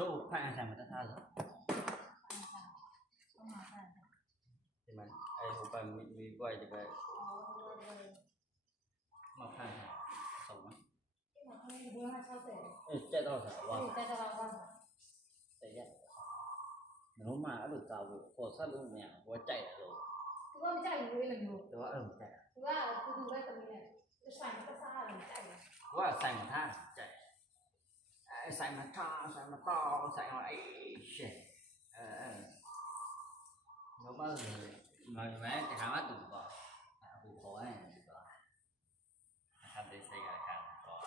số phan sang mà ta tha rồi thì mà ai cũng phải bị quay thì phải mà phan sống á chạy đâu sợ quá chạy vậy nếu mà được tàu của sát luôn mẹ của chạy rồi Đúng chạy người là nhiều. đó ở chạy Đúng là từ đây tầm này cái xoài nó xa là chạy. quá xài mà tha chạy xài mà to xài mà ấy nó bao giờ mà mẹ cái hàm được vào bị khó này làm để xây lại càng khó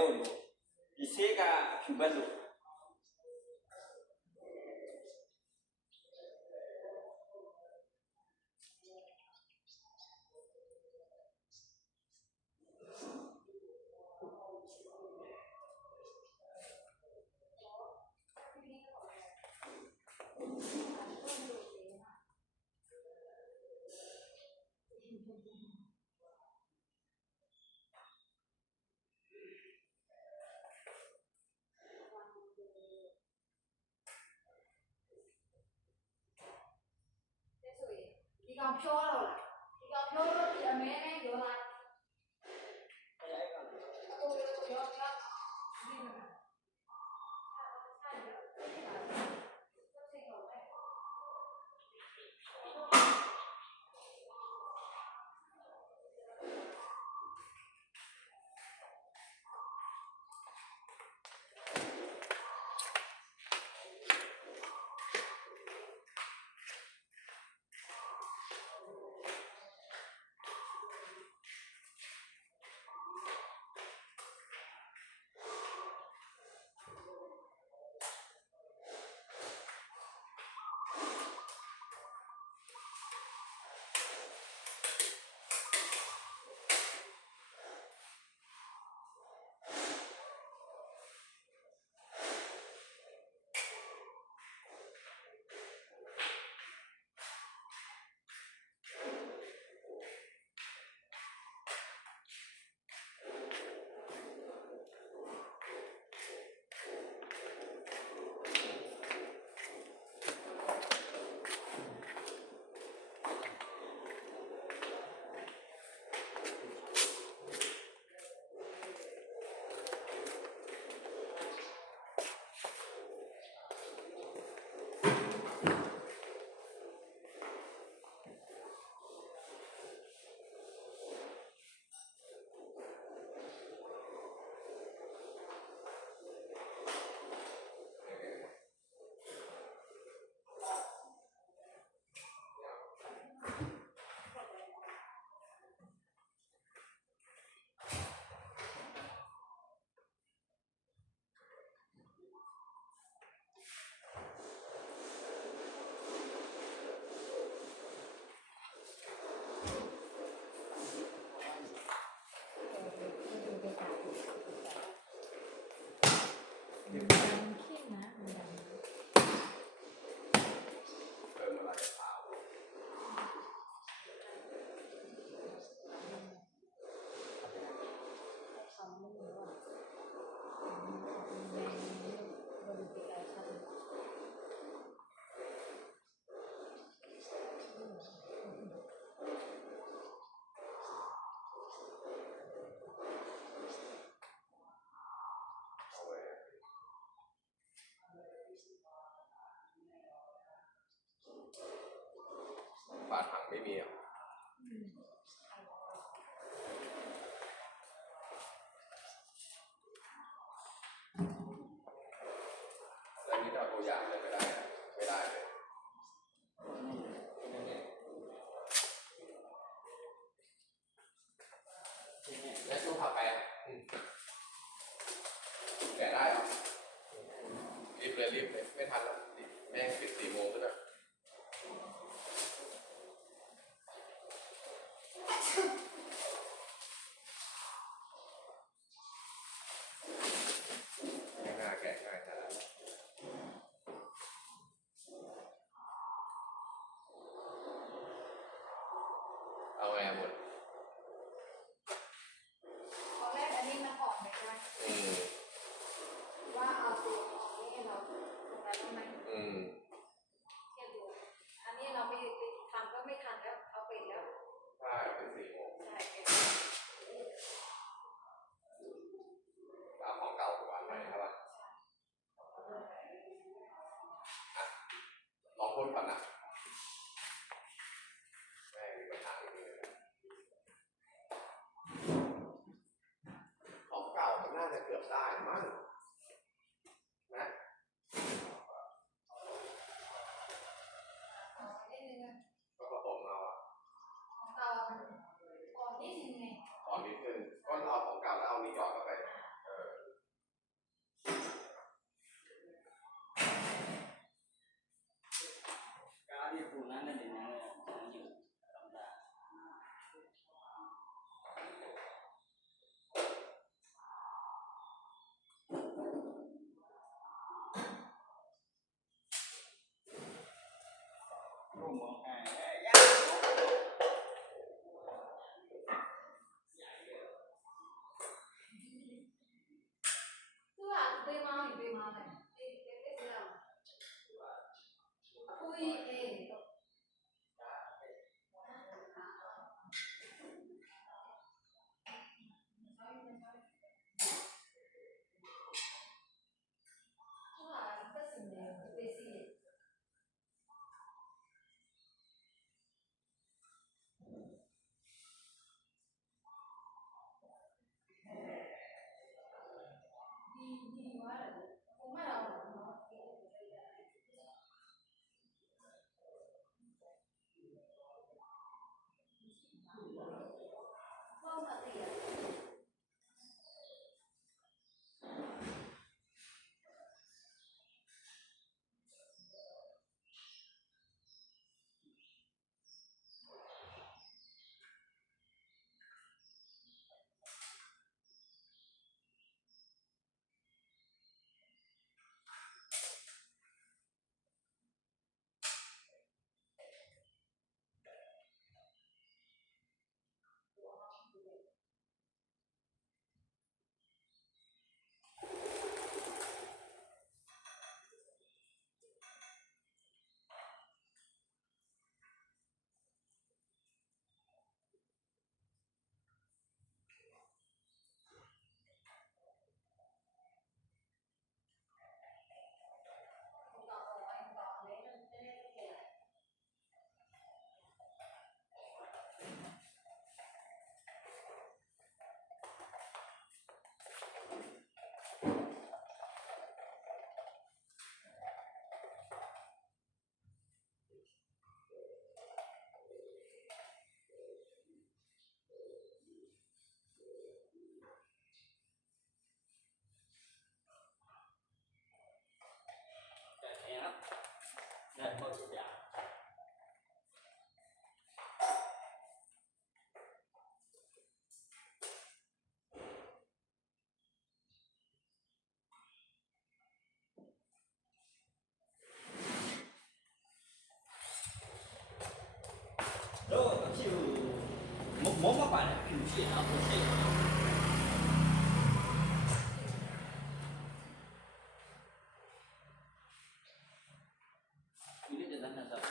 လို့ဒီဆေးကအဖြူဘက်လို့ဒီကောင်ဖြောတော့လားဒီကောင်ဖြောတော့ဒီအမဲနဲ့ရောလိုက်ရောဒီမှာฝาถังไม่มีอ่ะแล้วนี่ถ้าตัวอย่างเลยไม่ได้ไม่ได้เลยแล้วช่วงผ่าไปอ่ะแกะได้เหรอรีบเลยไม่ทันแล้วแม่งปิด4 โมงแล้วนะแกะง่ายขนาดนั้นเอาแอร์หมด ตอนแรกอันนี้มันออกไปใช่ไหมว่าเอาตัวออกนี่เราลงไปแล้วไหมเทียบดูอันนี้เราไปทำก็ไม่ทันแล้วเอาไปแล้ว ใช่เป็น4 โมง ใช่ เอาของเก่าไปวางไว้ใช่ป่ะลองพ่นก่อนนะแม่มีปัญหาอย่างนี้เลยของเก่ามันน่าจะเกือบได้มั้งนะ นิดนึงนะ ก็ผสมเอาอ่ะ ของเราอ่อนนิดนึงไง ขอนิดนึงก็เอาของเก่าแล้วเอานี้หยอดเข้าไป တယ်ဒီလိုအဖိုးကြီးအေးတော့အဖြစ်မောမပါနဲ့ဖြူဖြစ်အောင်စိတ်ဒီနေ့တန်းတော့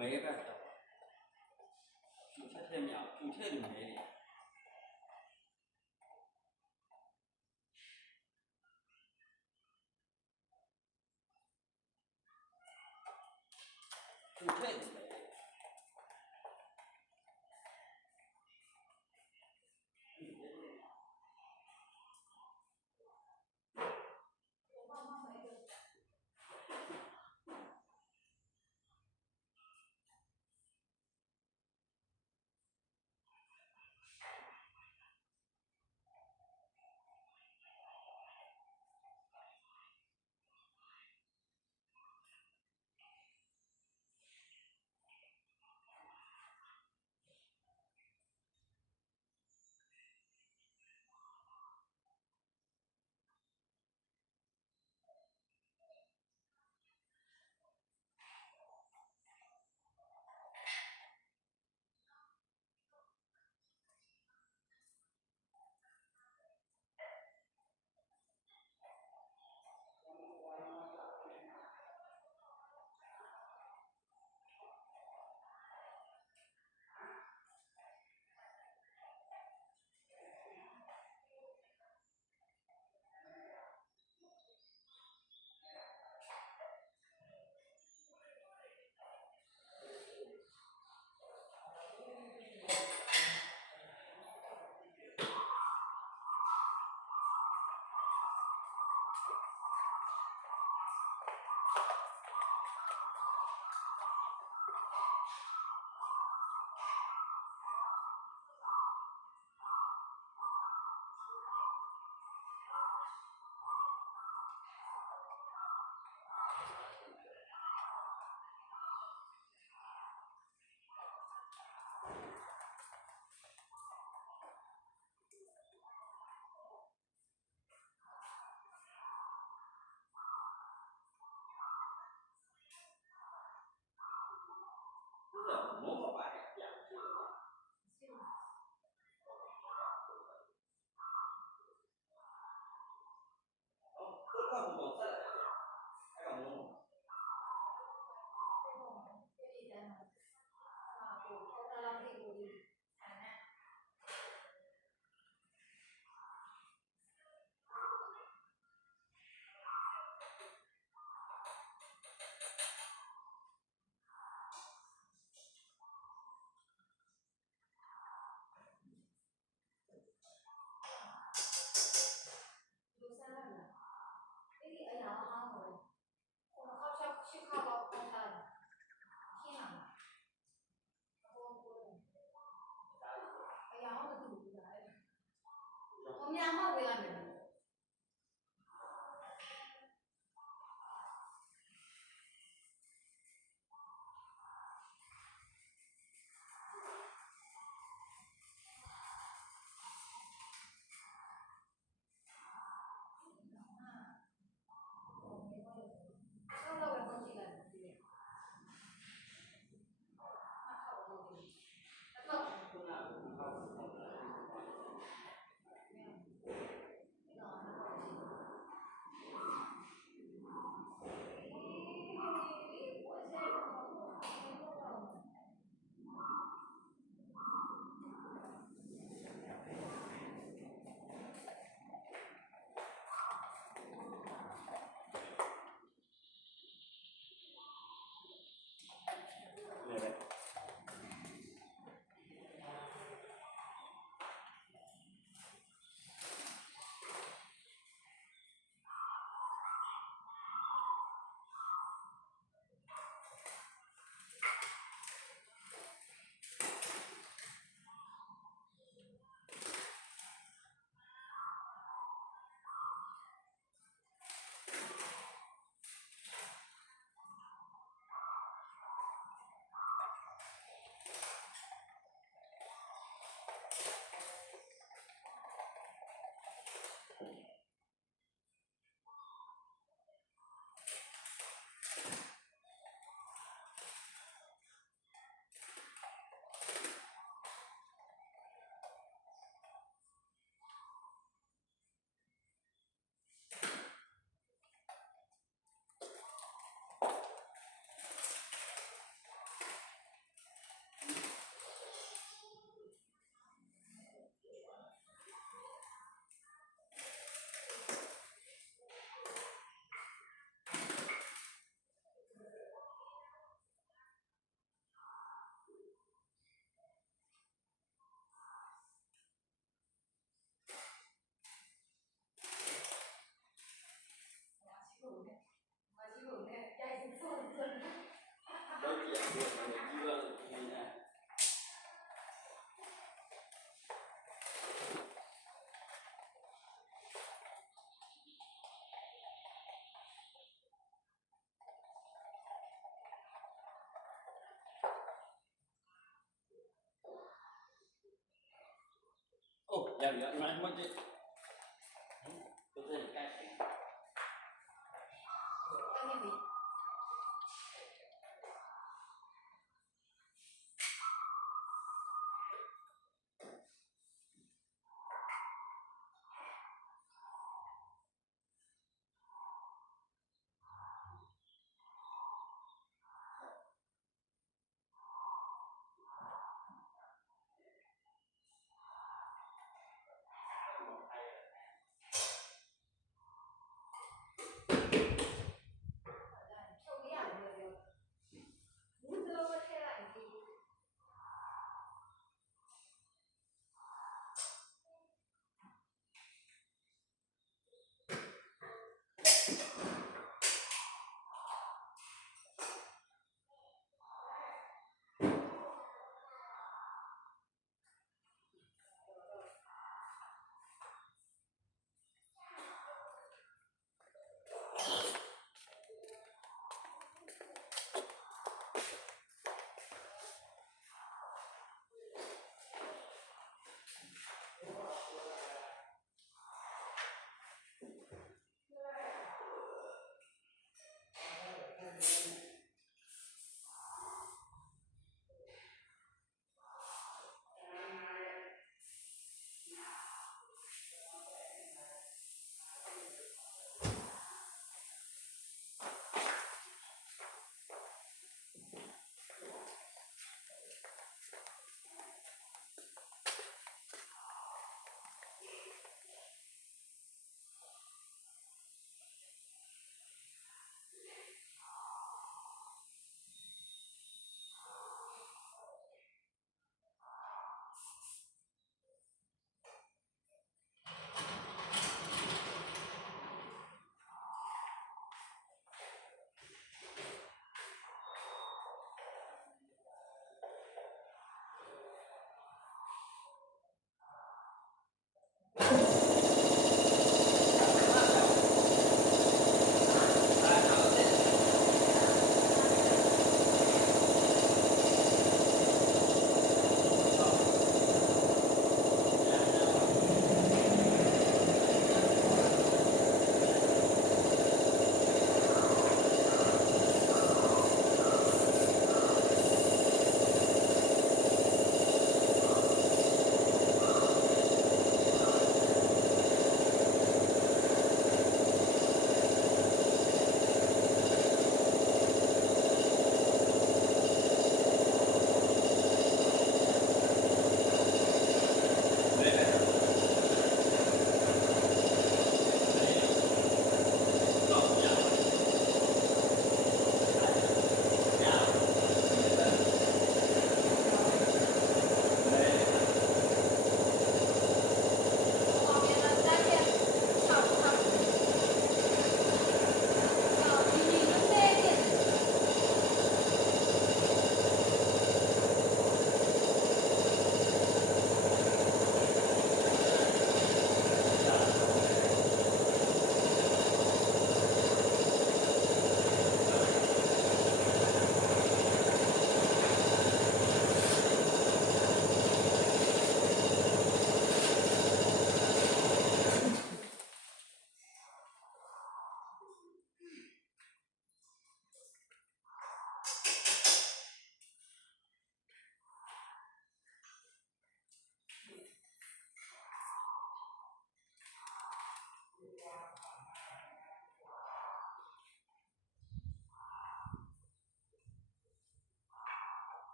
မဲပဲတော့ဖြူထက်မြောက်ဖြူထက်လူမဲတွေဖြူထက်လူမဲ เ တယ်ရမမကျသူစကတ်တယ် အဲ့ဒီ ဟ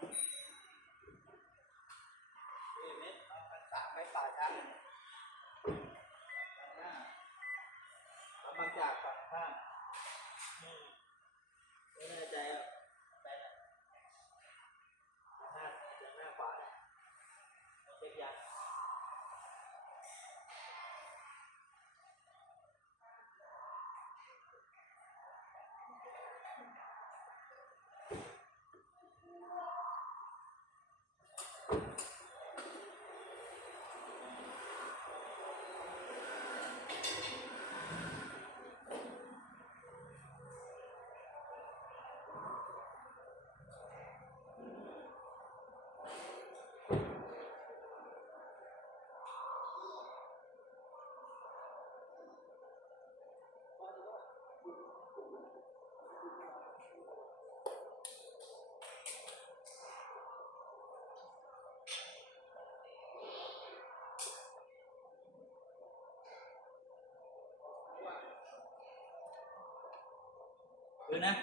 เม็ดเอาสามไม่ป่าช้าเอามาจากฝั่งข้างไม่แน่ใจอ่ะไปนะหน้าขวาเอาเช็คยางคือนะ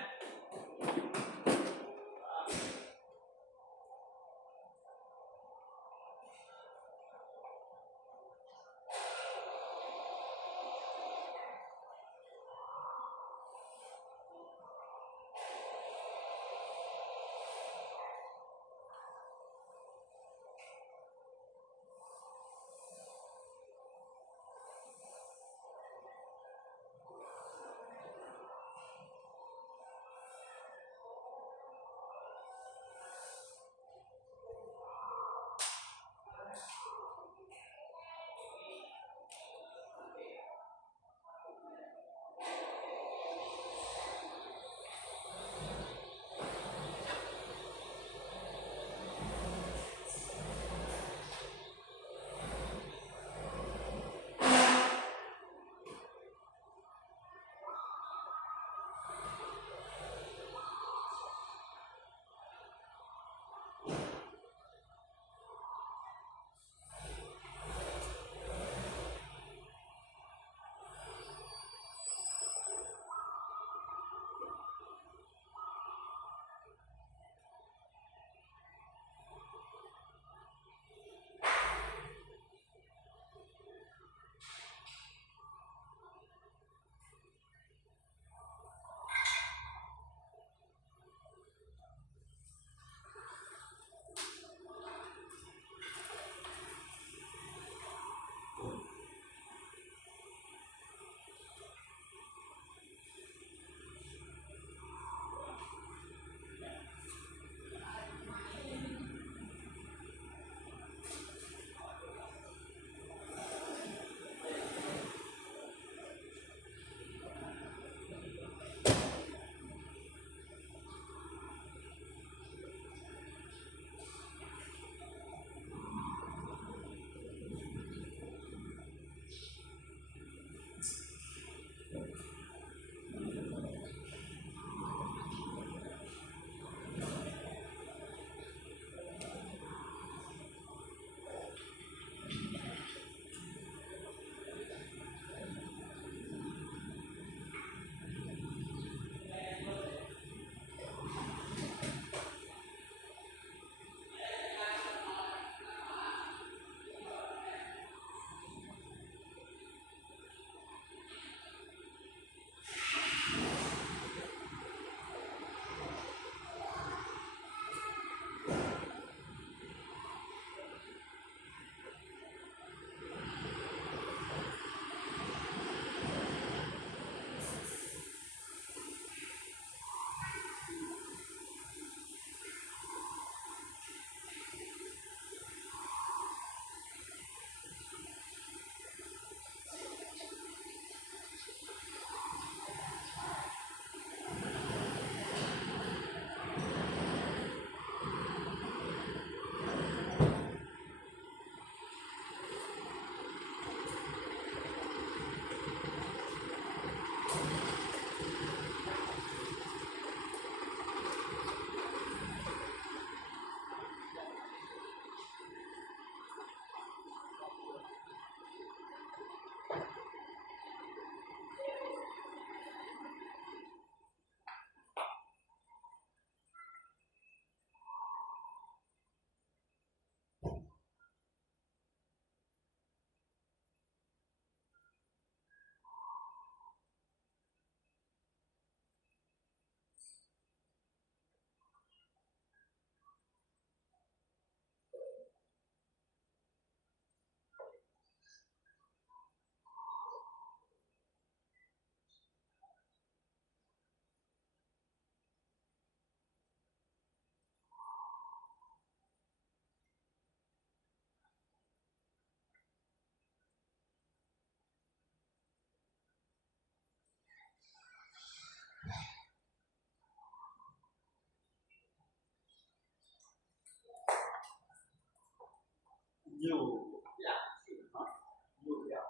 nhiều dạ nhiều dạ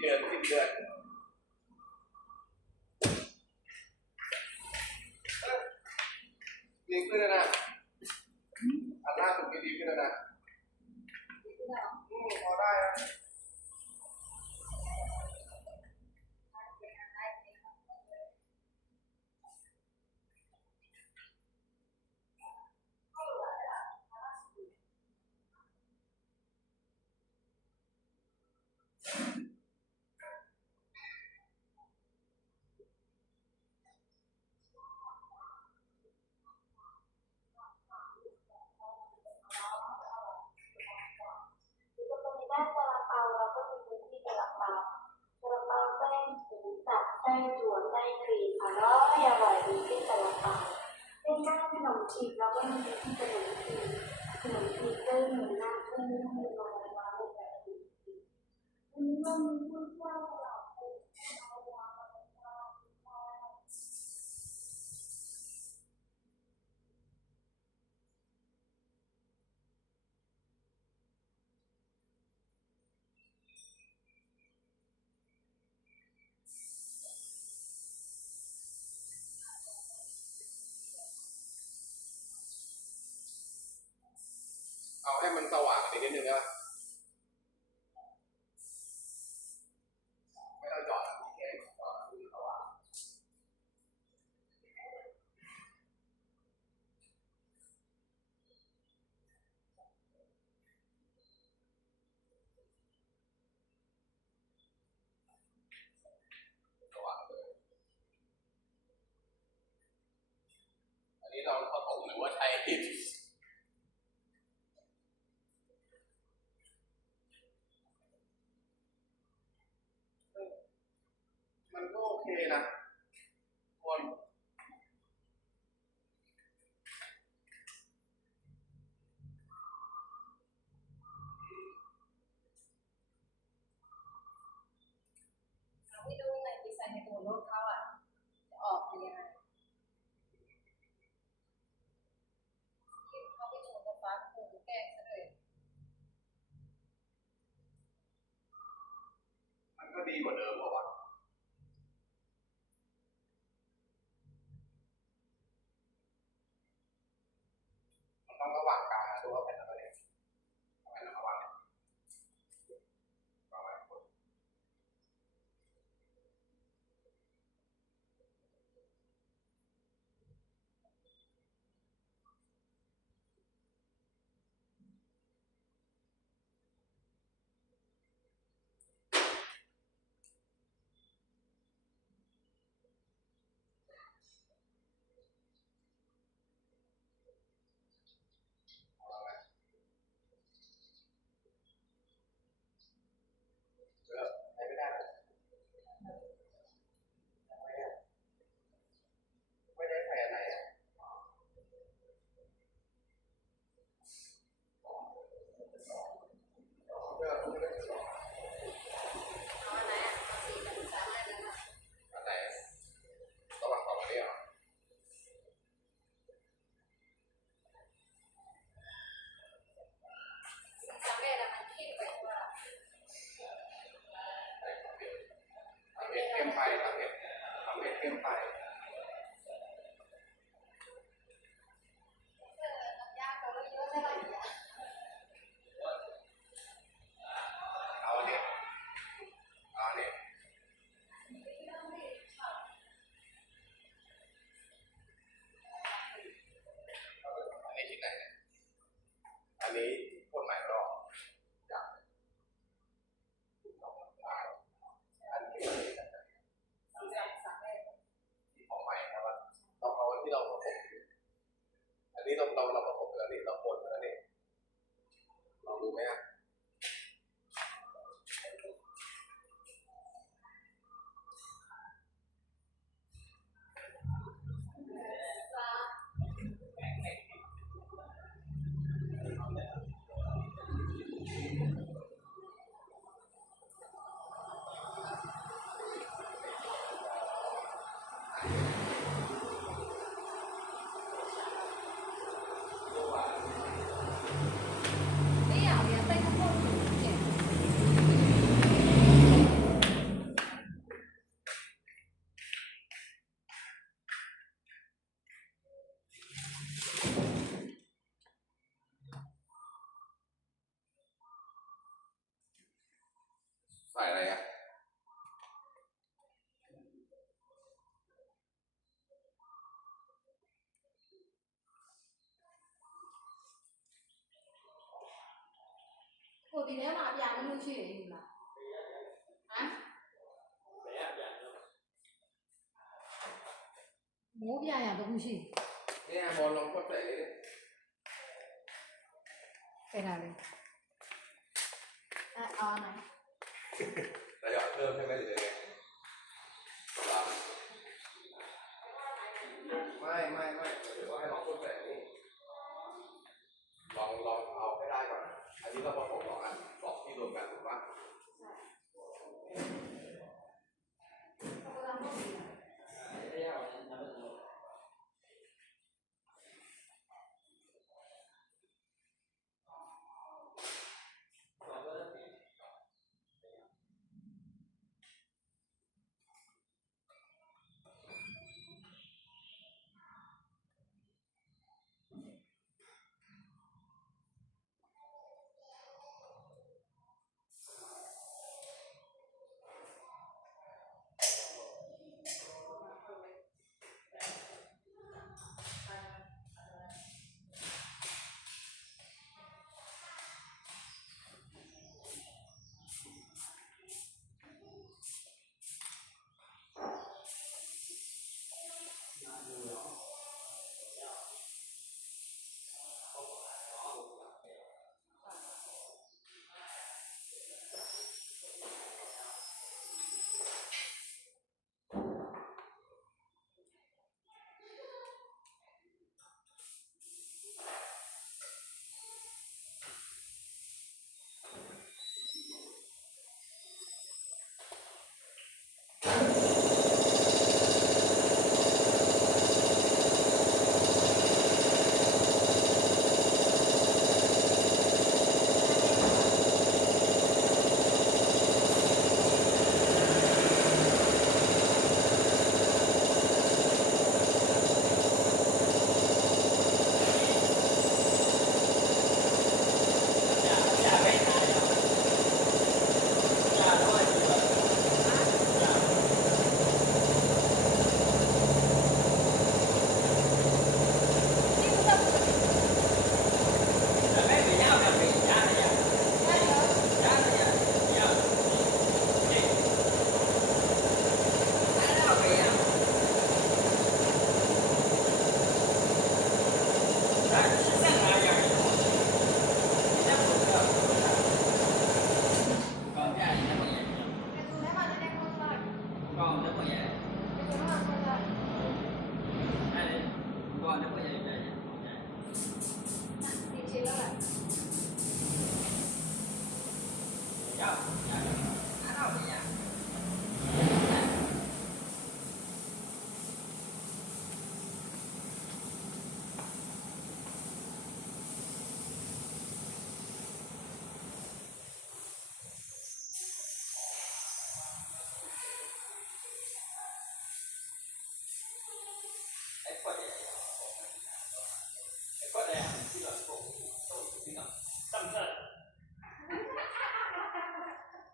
เดือนสิ้นเดือนดีขึ้นแล้วนะอันล่าสุดก็ดีขึ้นแล้วนะพอได้นะด้านซาลาเปาเราก็มีพื้นที่ซาลาเปาไส้หมูสับไส้ถั่วไส้ครีมค่ะแล้วอร่อยดีที่ซาลาเปาเป็นด้านขนมจีบเราก็มีที่ขนมจีบเส้นหมูน้ำเส้นที่มีมาแบบนี้มันมีผู้เจ้าตลอดเอาให้มันสว่างนิดนึงนะไม่ต้องจอดแค่จอดสว่างสว่างเลยอันนี้เราผสมหรือว่าใช้ที่มันก็โอเคนะคน เราไม่รู้ไงดีไซน์ในตัวรถเขาอ่ะจะออกเป็นยังไงที่เขาไปชนกับฟ้าคงแกล้งซะเลย มันก็ดีกว่าเดิมเพราะว่ามันต้องระหว่างกลางนะดูว่าเป็นอะไรเนี่ยเป็นระหว่างประมาณคนเออใช้ไม่ได้ไม่ได้ใช้อะไรอ่ะเออไม่ได้ใช้ เอาอันไหนอ่ะเอาสีกับสามอันนั้นอ่ะ อันไหนระหว่างสองอันนี้เหรอ สีสามอันนั้นมันเข้มไปกว่า ทำเผ็ดเข้มไปทำเผ็ดเข้มไป มันยากกว่าเยอะเท่าไหร่อ่ะ เอาเนี่ยเอาเนี่ยอันนี้ชิ้นไหนเนี่ยอันนี้คนใหม่รอบจากอันที่ สีสามอัน สี ส่อะไรอ่ะ ကိုဒီထဲမှာအပြာမှုရှိနေပြီလားဟမ်မိုးပြရတခုရှိ เนี่ยบอลลองกดใส่เลย အဲ့ဒါလေးအော်နိုင် เราหยอดเพิ่มใช่ไหมหรือไงไม่ถือว่าให้ลองกดใส่นี่ลองเอาให้ได้ก่อนอันนี้เราผสมสองอันสองที่รวมกันถูกปะ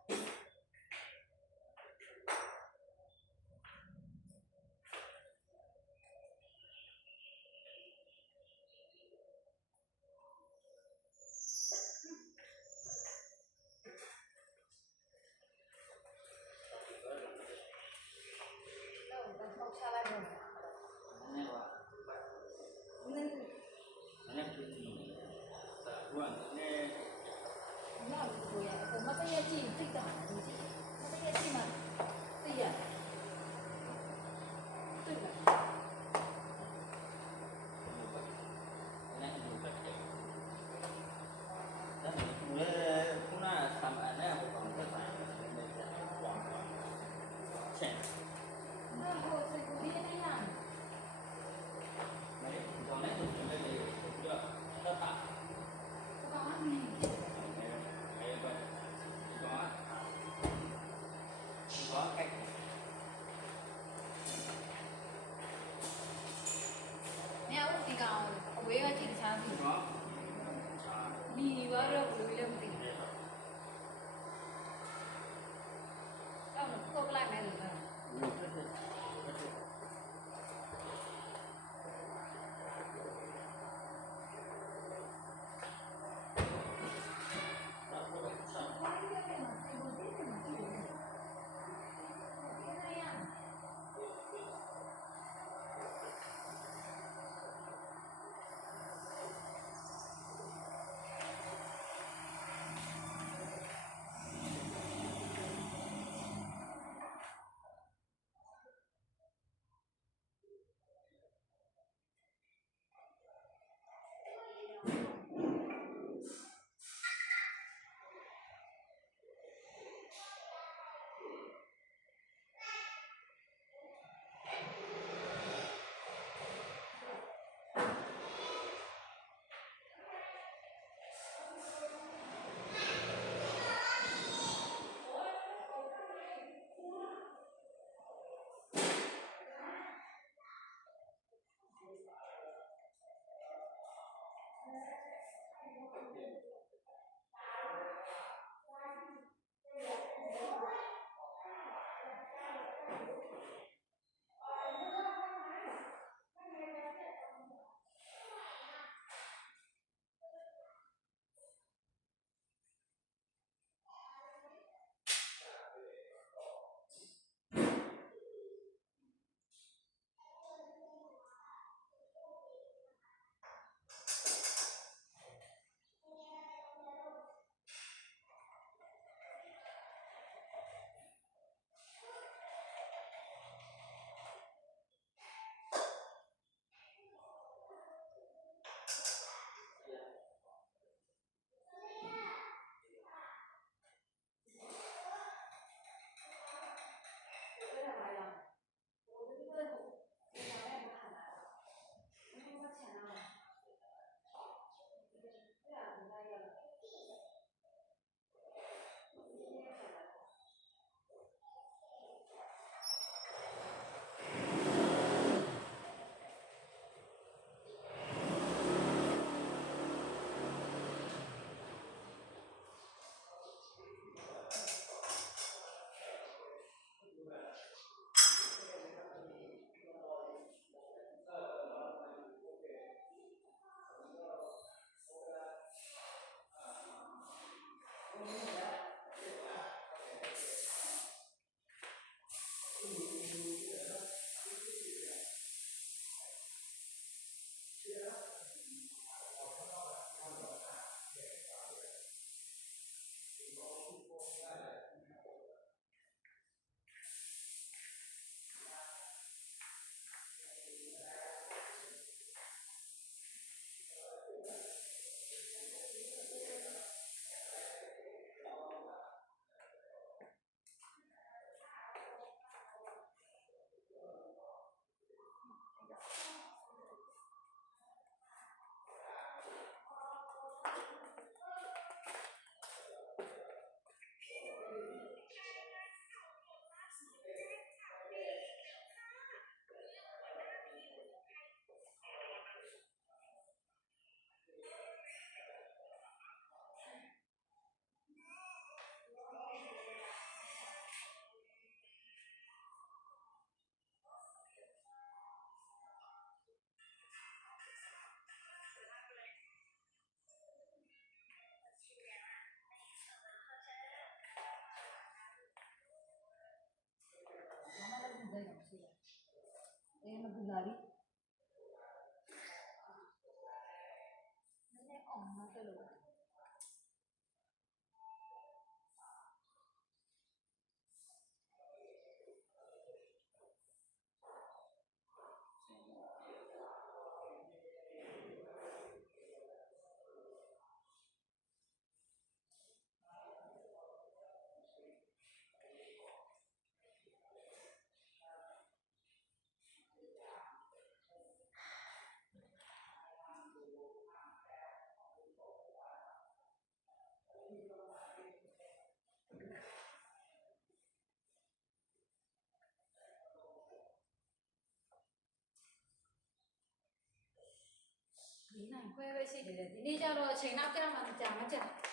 เ ကိုကလိုက်မယ်လို့ပြော Bulari. मैंने ऑन कर लो. Lý này quay quay xí để đi cho rồi chỉ nào cho mà chả nó chả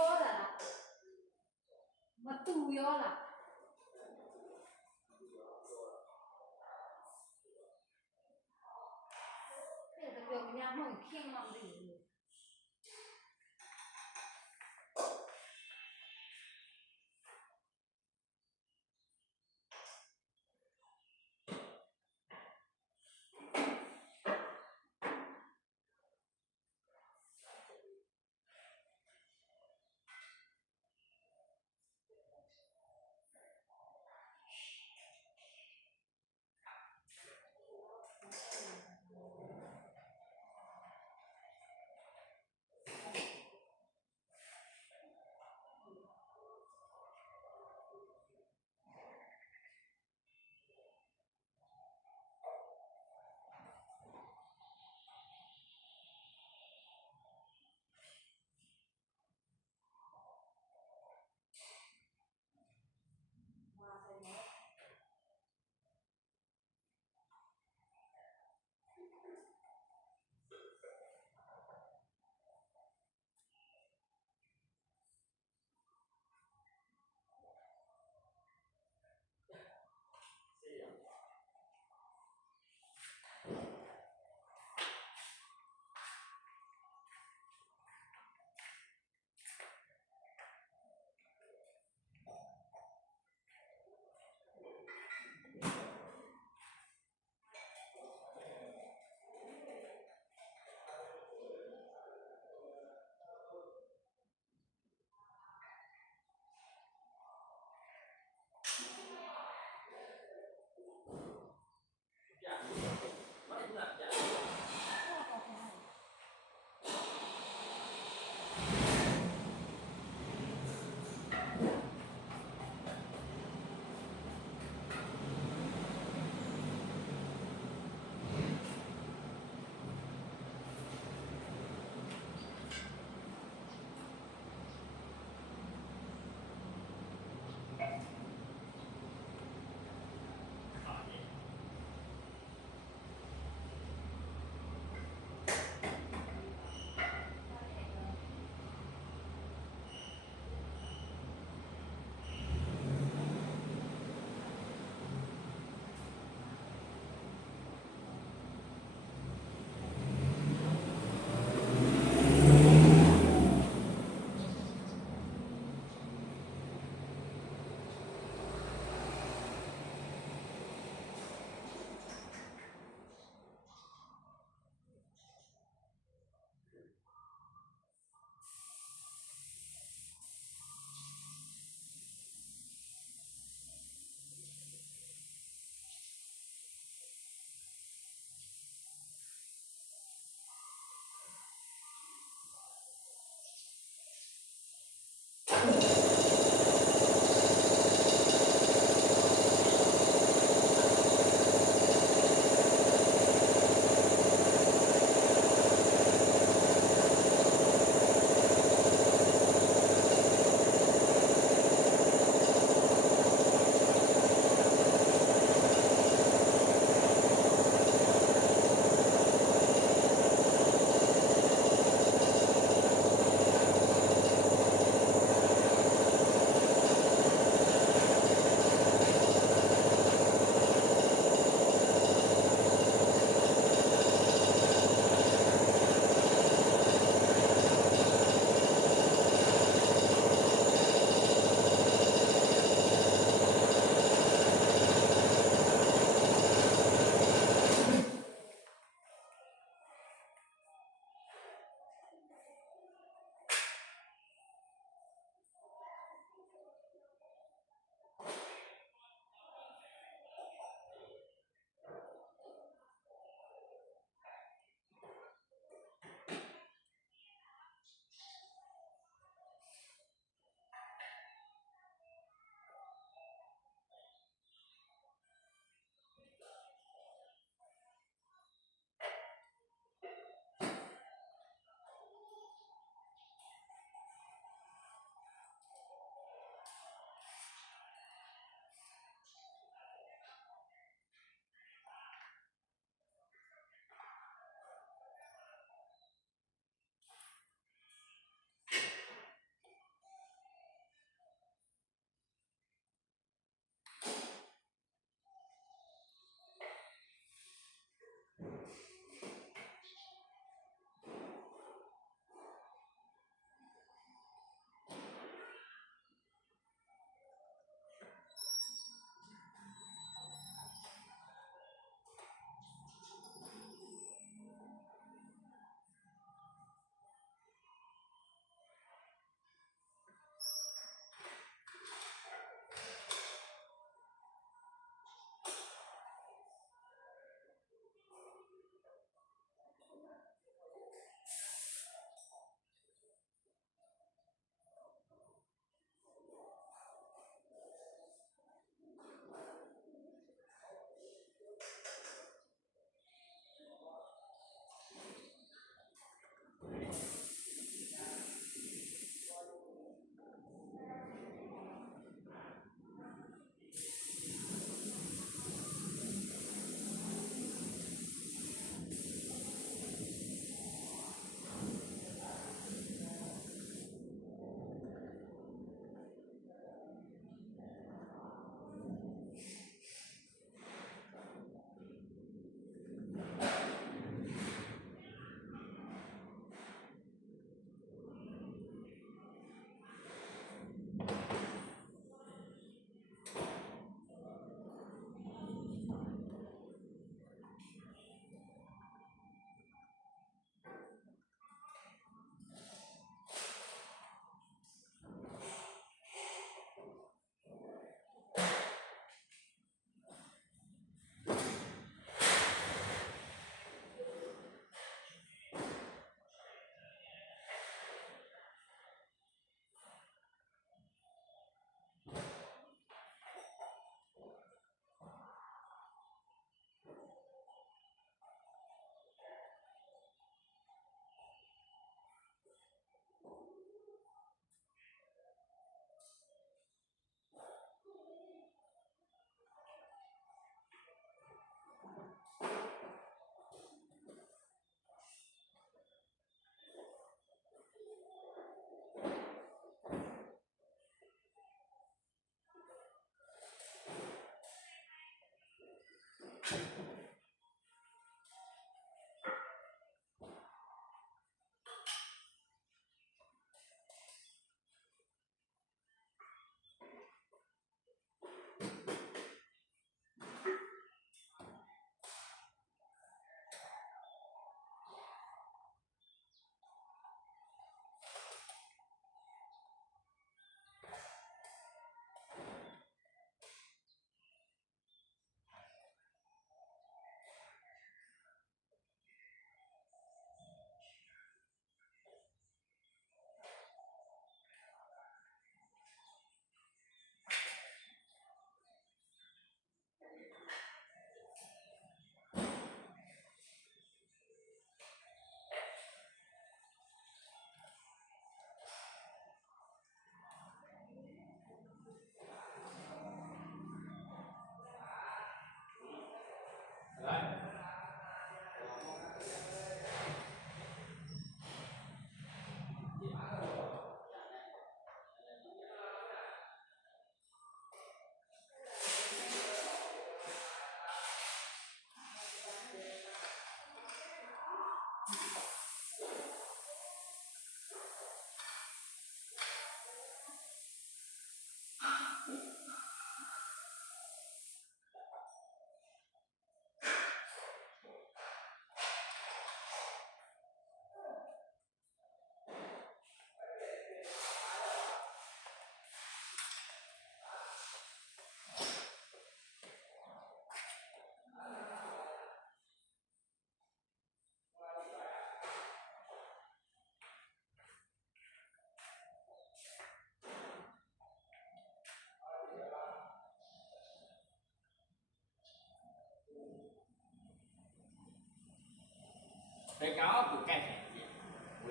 ရောတာလားမတူရောလားအဲ့ဒါပြောများမှခင်းမှမသိဘူး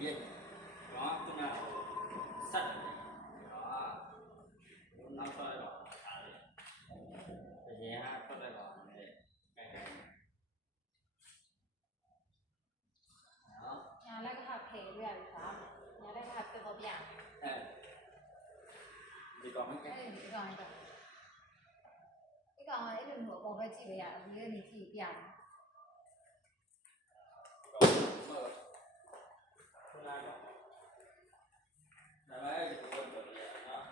ဘယ်တော့သူများဆက်တယ်နောက်ထွက်တော့အားတယ်တကယ်ဟာထွက်လိုက်တော့လည်းကိုင်နော် ညာလက်ကဖေးရပြီသားညာလက်ကပေါ်ပြ ဒီကောင်မကဲ အဲ့ဒီကောင်တော့ဒီကောင်အဲ့လိုမျိုးပေါ်ပဲကြည့်ရရဒီနေ့ကြည့်ပြတယ် ခုနကတော့ဒါပဲဒီကောင်တော့ရနော်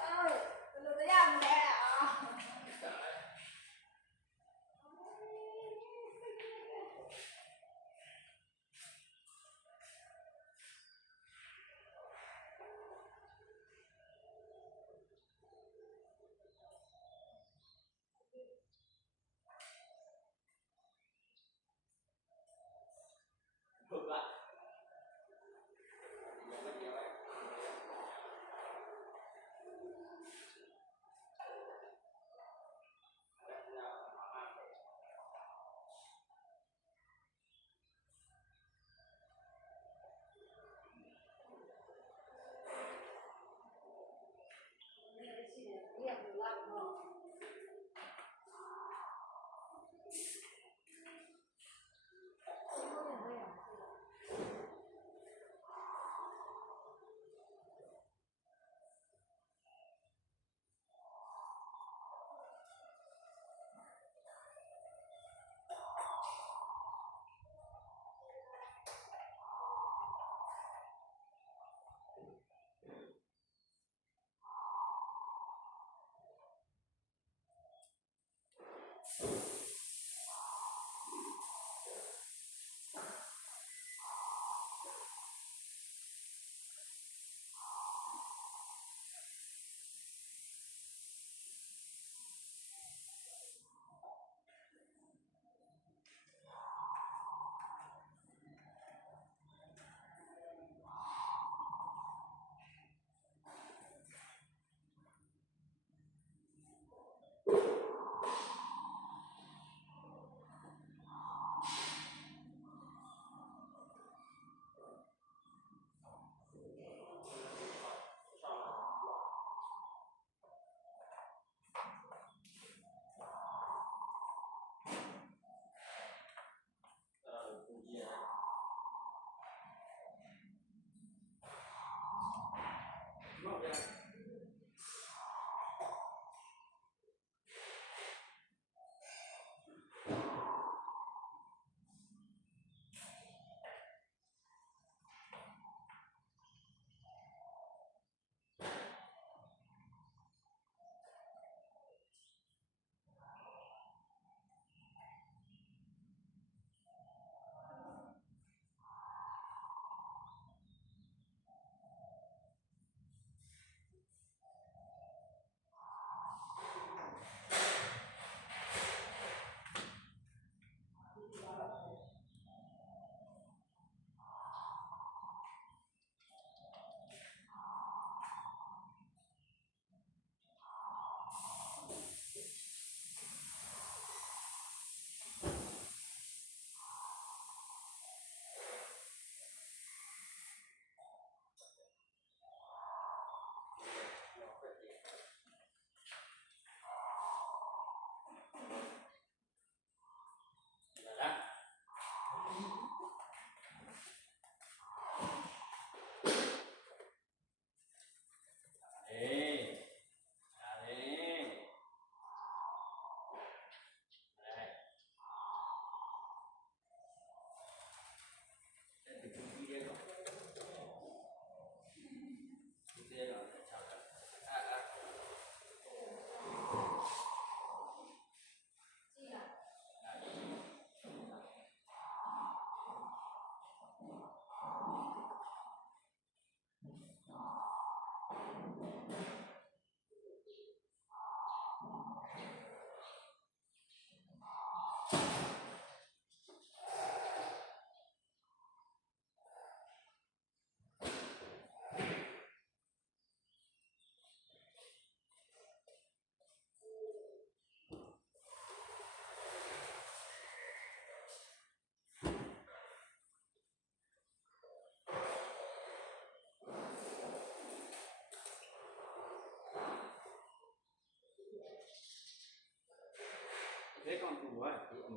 အော်ဘယ်လိုရမလဲအာ ဟ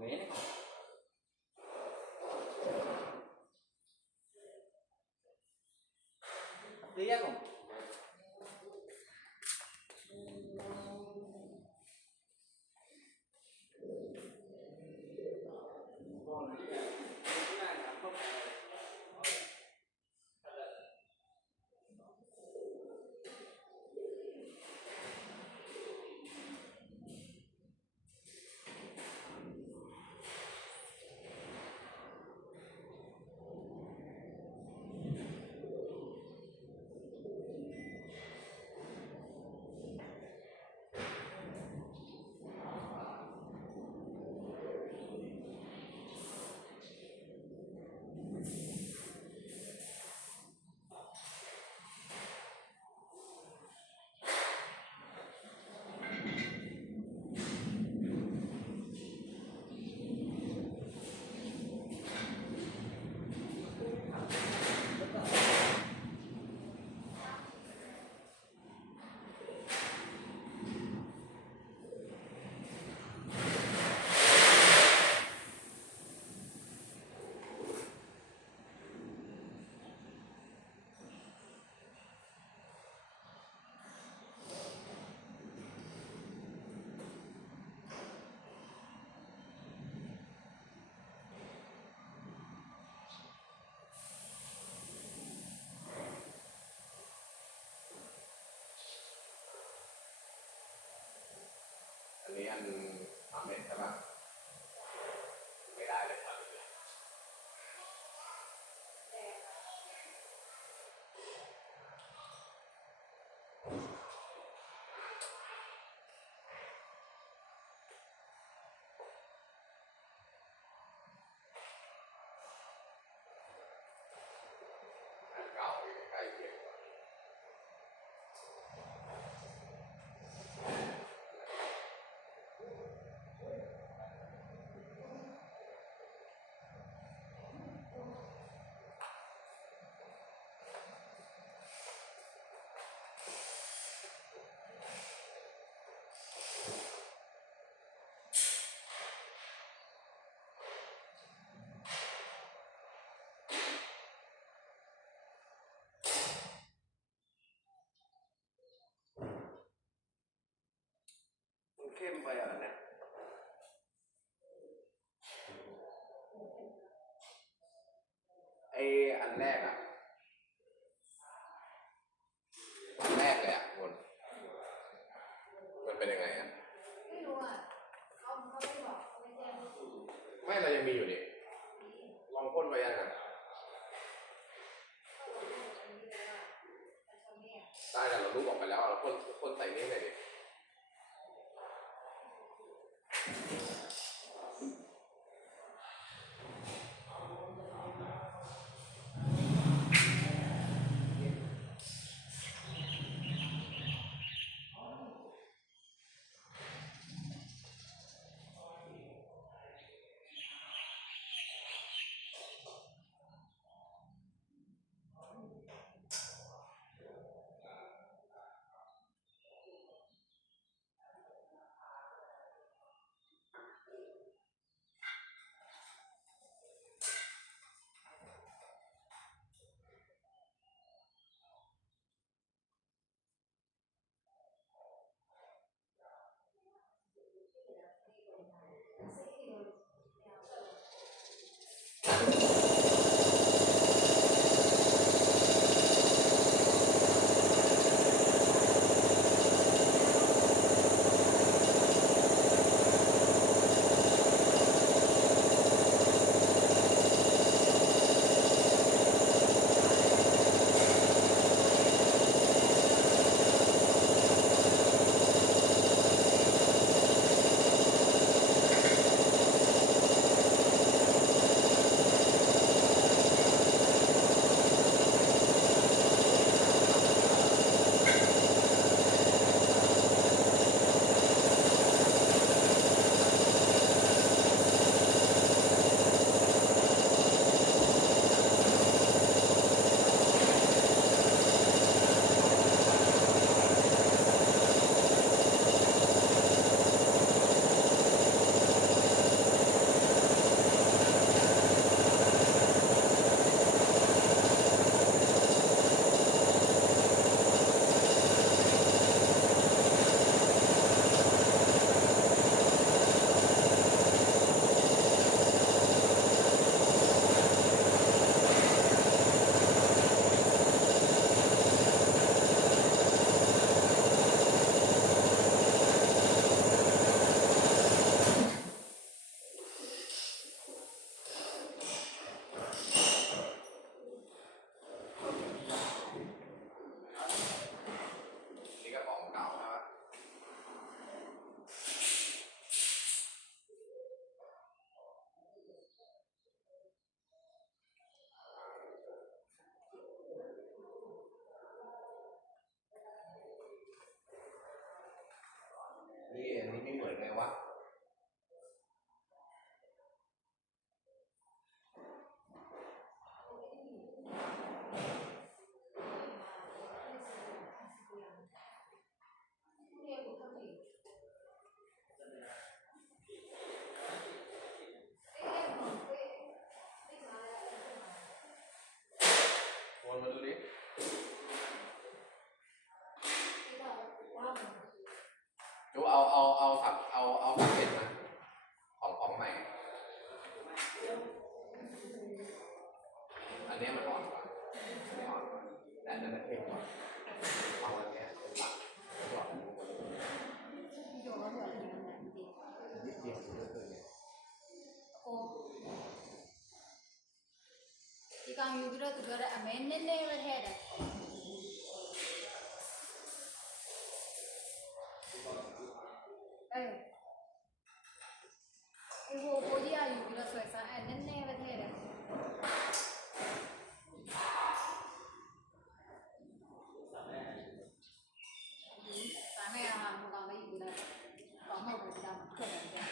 မဲနေကောင်တေးရကောင် อันนี้อัน3 เมตรใช่ปะไม่ได้เลยครับอันเก่าอยู่ใกล้เคียงกัน มันเข้มไปอ่ะเนี่ยไออันแรกอ่ะอันแรกเลยอ่ะคุณมันเป็นยังไงอ่ะ ไม่รู้อ่ะเขาไม่บอกเขาไม่แจ้ง ไม่เรายังมีอยู่นี่ลองพ่นไปยังอ่ะได้แต่เรารู้บอกไปแล้วเราพ่นใส่นี่เลยดิ วะวนมาดูดิดูเอาสังเกตนะของใหม่อันนี้มันอ่อนกว่าอันนี้อ่อนกว่าแต่อันนั้นมันเข้มกว่าเอาอันนี้เป็นหลักหลอดนิดเดียวเยอะเลยเนี่ย ဒီကောင်ယူပြီးတော့သူပြောတဲ့အမဲနည်းနည်းပဲထည့်တယ်အေးဟိုကိုကြီးကယူပြီးတော့ဆွဲစားနည်းနည်းပဲထည့်တယ်စားမယ်ဟာဟိုကောင်လေးယူပြီးတော့ကောင်းမဟုတ်ဘူးဒီကောင်ထွက်တယ်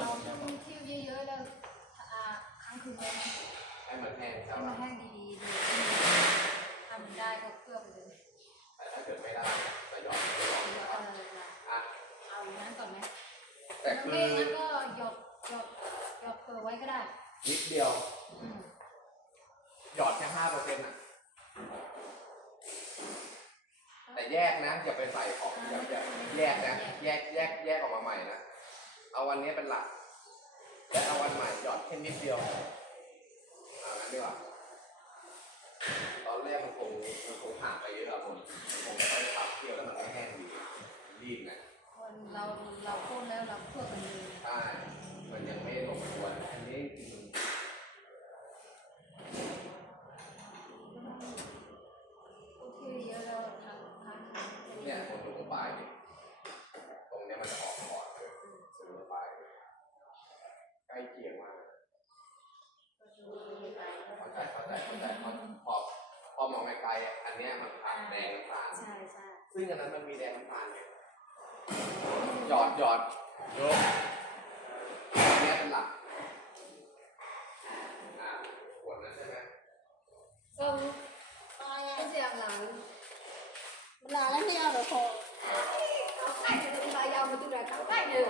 เราต้องเที่ยวเยอะๆแล้วครั้งคืนเลยให้มันแห้งดีๆทำได้ก็เพื่อไปเลยแต่ถ้าเกิดไม่ได้จะหยอดเอาอย่างนั้นก่อนไหม แต่คือ งั้นก็หยดเปิดไว้ก็ได้นิดเดียวหยอดแค่5%อ่ะแต่แยกนะอย่าไปใส่ของอย่าแยกนะแยกออกมาใหม่นะเอาวันนี้เป็นหลักและเอาวันใหม่หยอดแค่นิดเดียวงั้นดีกว่าตอนแรกมันคงห่างไปเยอะอะผมไม่ต้องปรับเที่ยวแล้วมันก็แห้งดีรีบไงเราโค่นแล้วเราเพื่อกันเลยใช่มันยังไม่ลงตัวอันนี้เยอะแล้วเนี่ยคนลงปลายตรงนี้มันจะออกก่อนเลยลงปลายใกล้เคียงมากเข้าใจพอมองไกลๆอันนี้มันผ่านแดงน้ำตาลใช่ซึ่งอันนั้นมันมีแดงน้ำตาลเนี่ยหยอดยกอันนี้เป็นหลักขวดนั้นใช่ไหมก็เสียงหลังแล้วไม่เอาหรอพอเอาไก่จะมายาวมาดูแลเอาไก่เลย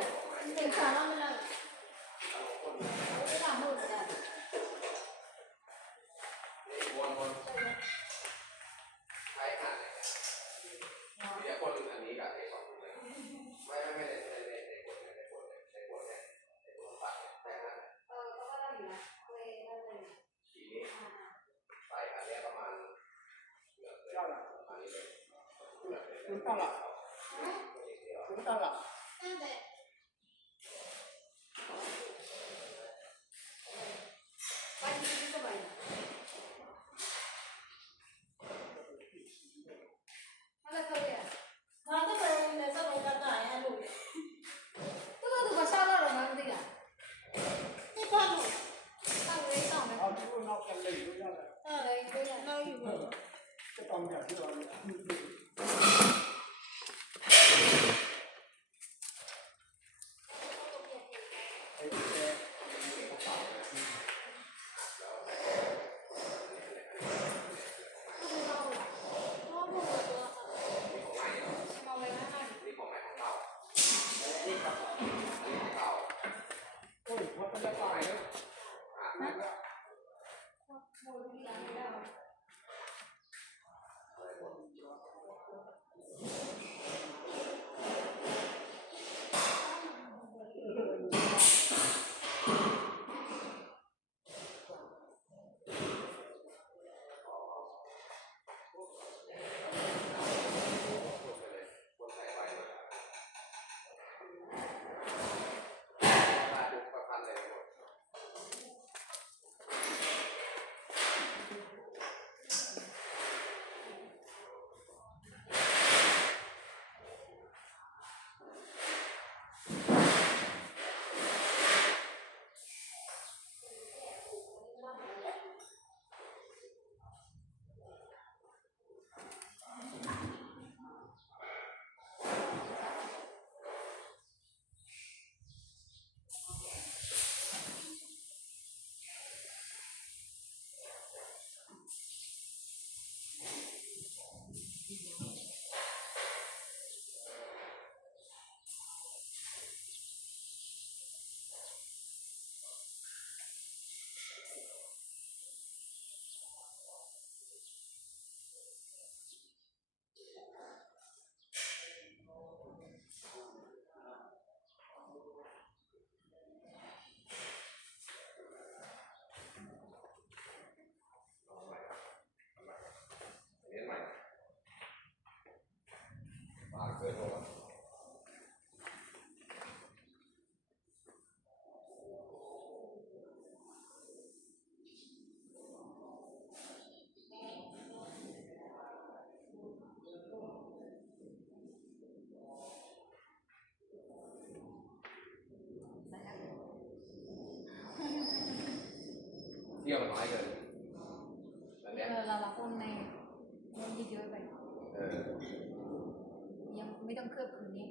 เด็กสาวนั่นเลยไม่ทำมือเลยวนใช้ขนาดไหนเดี๋ยวคนอันนี้กับไอ้สองคนเลยไม่ในขวดเนี่ยตักใช่ไหมก็ได้อยู่นะเลยทีนี้ใส่อันนี้ประมาณอันนี้เลยคุณตั้งหลักไปที่นี่ก็ไปอะไรเขาเรียกเราจะไปในสมัยกันไหนอะลูกก็ดูว่าชอบเราหรือไม่ดีอ่ะนี่พ่อหนูตั้งเลยตั้งเลยเอาที่นอกกันเลยด้วยนะเลยเราอยู่จะต้องอย่างที่เราหมดทุกอย่างแล้ว เที่ยวมันน้อยเกินอันเนี้ย เราhôm nay hôm đi chơi vậy เออ ยังไม่ต้องเคลือบคืนนี้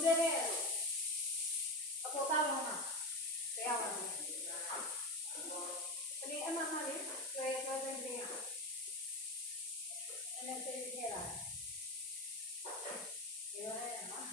ဘူးလည်းခဲ့အပေါ်သားလုံးမှာတရားဝင်တယ်ဒီအမှန်မှလေးဆွဲနေတယ်အဲ့ဒါသိခဲ့လားဒီလိုလဲနော်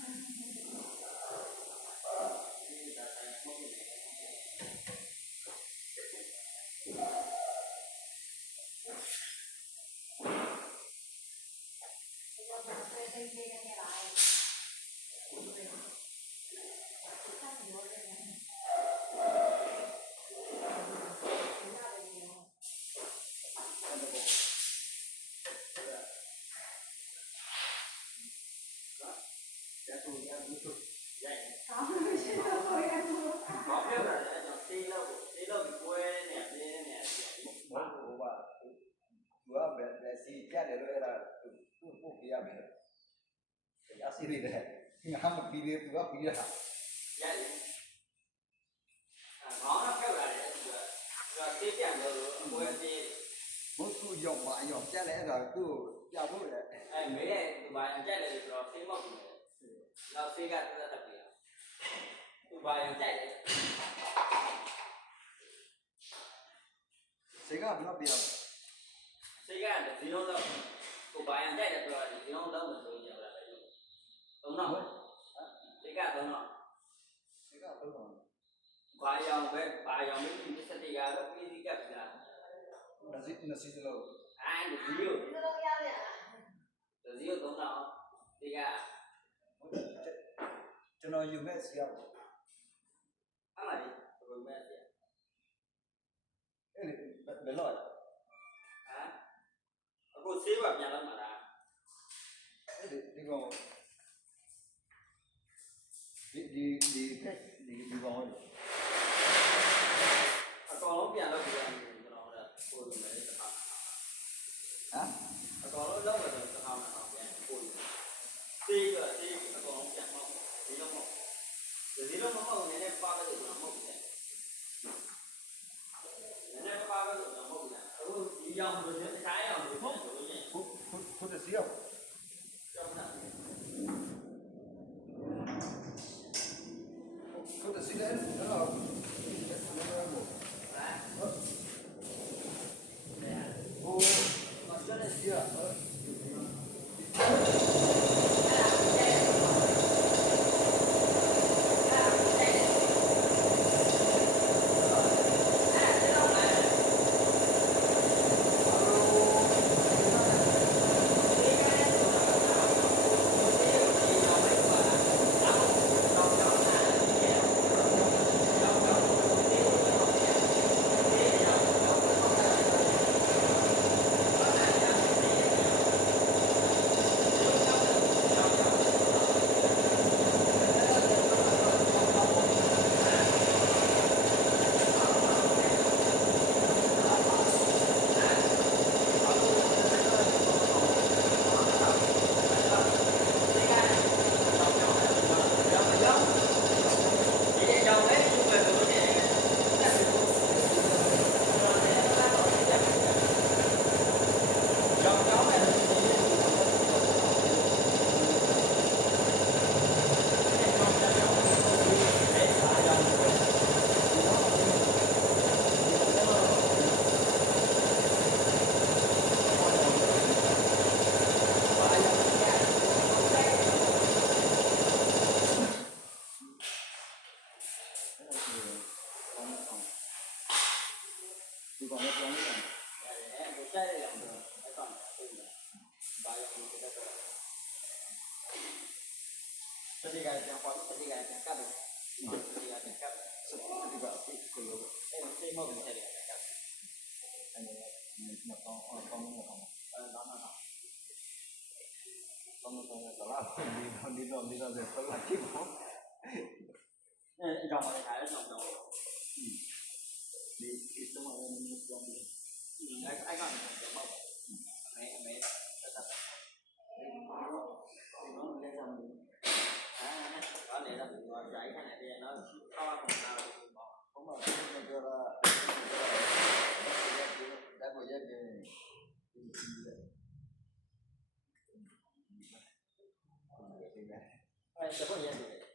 这不也是？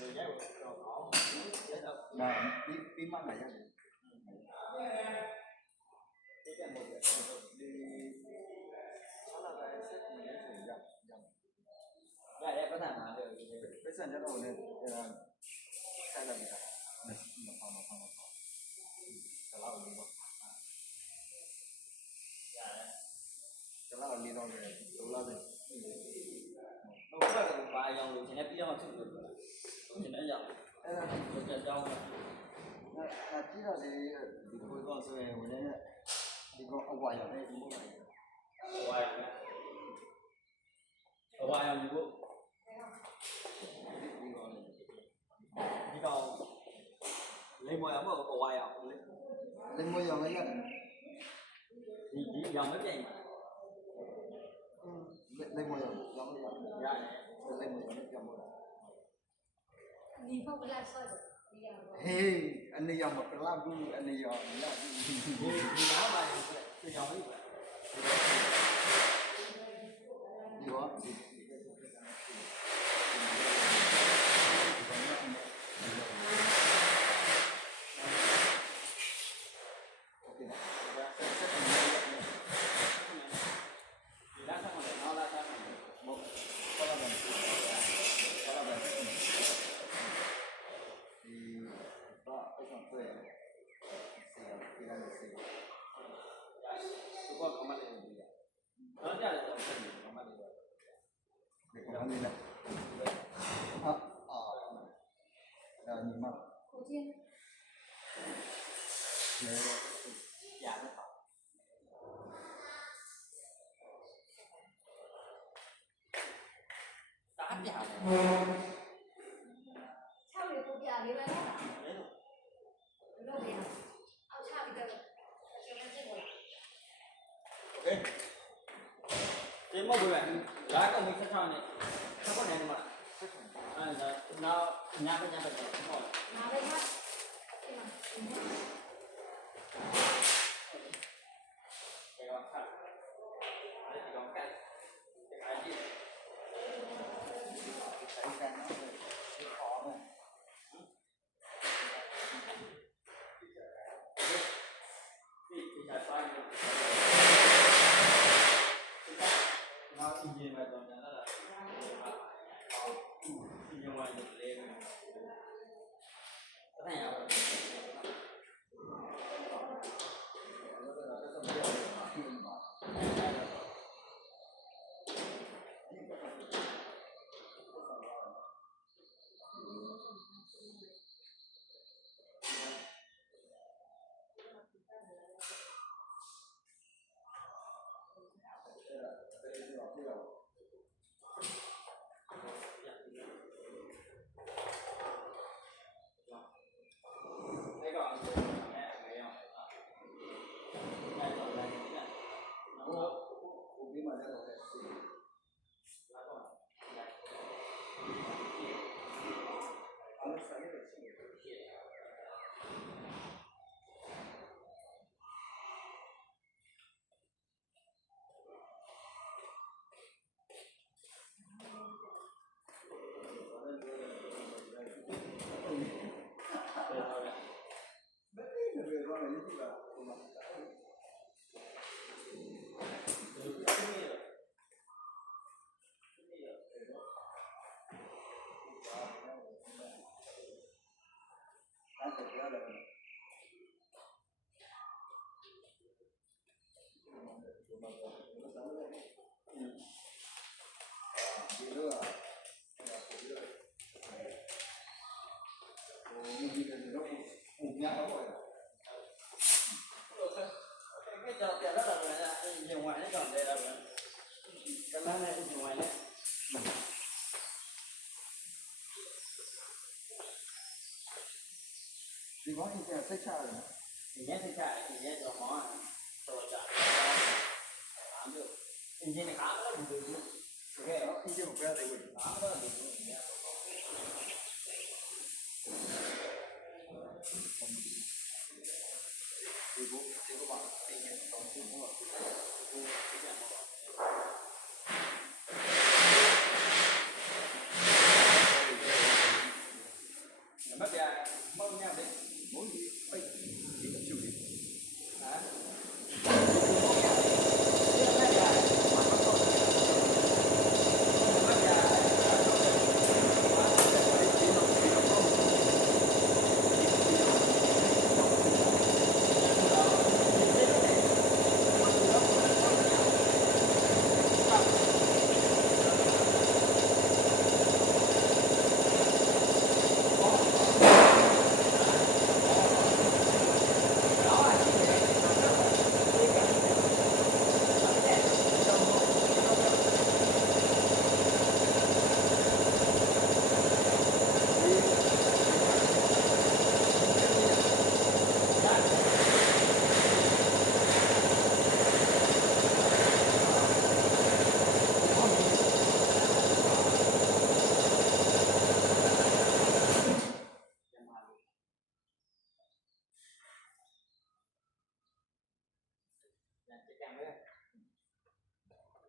လိုရိုက်တော့ကောင်းအဲ့တော့ ဒါပြီးမှလာရတယ် ဒီကမို့ဒီ ဆက်လာတဲ့ဆက်နေရဆိုရ ရပတ်သက်မှာလေ ပတ်စံကြတော့လည်းအဲ့ဒါဆက်လာနေတာမဖောင်းဒါလောက်လေးပေါ့ဒါလောက်လေးတော့လည်းဒုလာပဲ တော့ကတော့ဘာအောင်လို့ရှင်လည်းပြီးတော့သူ့လို့ပြောတာရှင်လည်းရောက် အဲ့ဒါ ဆိုကြကြောင်းပဲ ကြည့်တော့ဒီကိုတော့ဆိုရင်ဝင်နေဒီကအဝါရတယ်ဒီလိုပါ ဝါရမယ်ဝါရမျိုးကိုဒီကောင်လိမ္မော်ရမဟုတ်ဝါရအောင်လေ လေမရောလည်းရတယ် ဒီရောင်မပြိုင်ပါ လေမရောရောင်းရတယ် ရတယ် လေမရောလည်းပြောင်းလို့ 你放不下手的，你养过。 ဟေးအနေရောမပလာဘူးအနေရောမရဘူး ဒီနားပါဒီရောင်လေး ဒီရော ဒီလားဆောင်တယ်နောက်လားဆောင်တယ် မဟုတ်ဘာလာတယ်ဘာလာတယ်ဒီဘာအဆောင်တွေ့ဆရာပြရမယ်ဆရာ သူကကမလေးကိုပြရနောက်ကြတယ်တော့ဆက်နေကမလေးကို ဒီကောင်လေးလားဒါညီမ 福建。 လေ ရတယ်ပါတားပြတယ် 差别不比啊，你们那个，那边，啊，差别的，现在这个。 โอเคဒီမဟုတ်ဘူးလားလာကောင်မဆက်ချောင်းနေဆက်ဖို့နေမှာအဲ့ဒါနောက်ညာပဲညာပဲဟုတ် 拿来看，对吗？ ဒီကောင်ဆက်ဒီကောင်ကဲဒီအိုင်ဒီ ဆိုင်ကန်တော့ဒီခေါ်မယ် ဒီညာဆိုင်နေနောက်အင်ဂျင်ပဲတော့ညာလာတာအင်ဂျင်ဝိုင်းလေးပဲအဲ့ဒါရ 那个，没有。我比马家老开始。俺们三个人去。 ဒီကောင်ကြီးကစိတ်ချရတယ်နော် ဒီနေ့တစ်ခါဒီနေ့တော့မောင်းတော့ကြတယ်အားမျိုးအင်ဂျင်ကအားလုံးဒီလိုတကယ်တော့ အင်းကျကိုပြရတယ်ဝိ အားလုံးဒီလိုနေရတော့ ဒီကိုပါတင်းနေတော့ဒီကိုပါဒီကိုပြရမှာပါ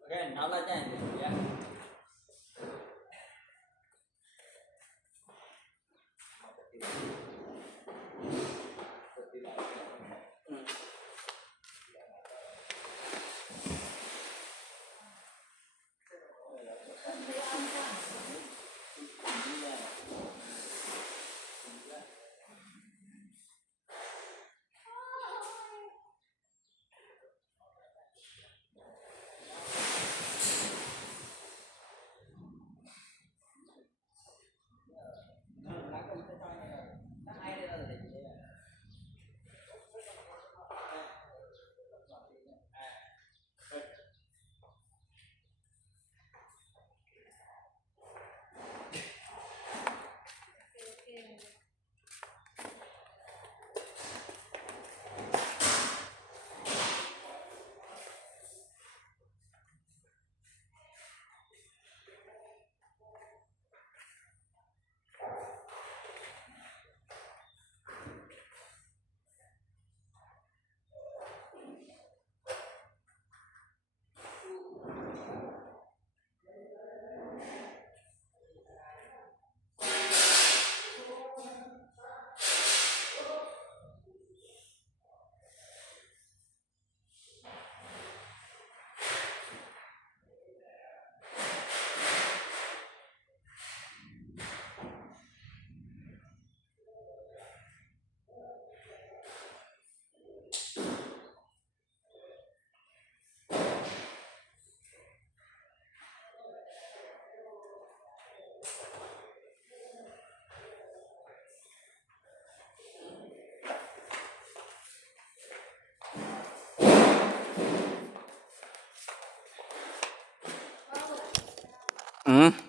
ok nó là cái gì vậy Ừ.